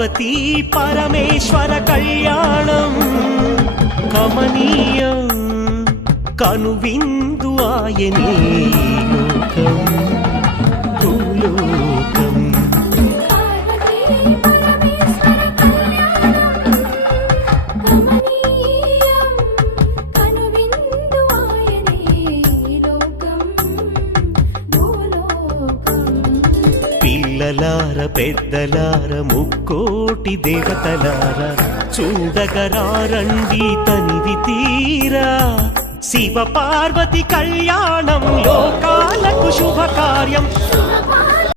పార్వతీ పరమేశ్వర కళ్యాణం కమనీయం కనువిందు ఆయనే లోకం భూలోకం. పిల్లలార పెద్దలార ముక్కోటి దేవతలార చూడగరారండి తనివి తీరా శివ పార్వతి కళ్యాణం లోకాలకు శుభకార్యం.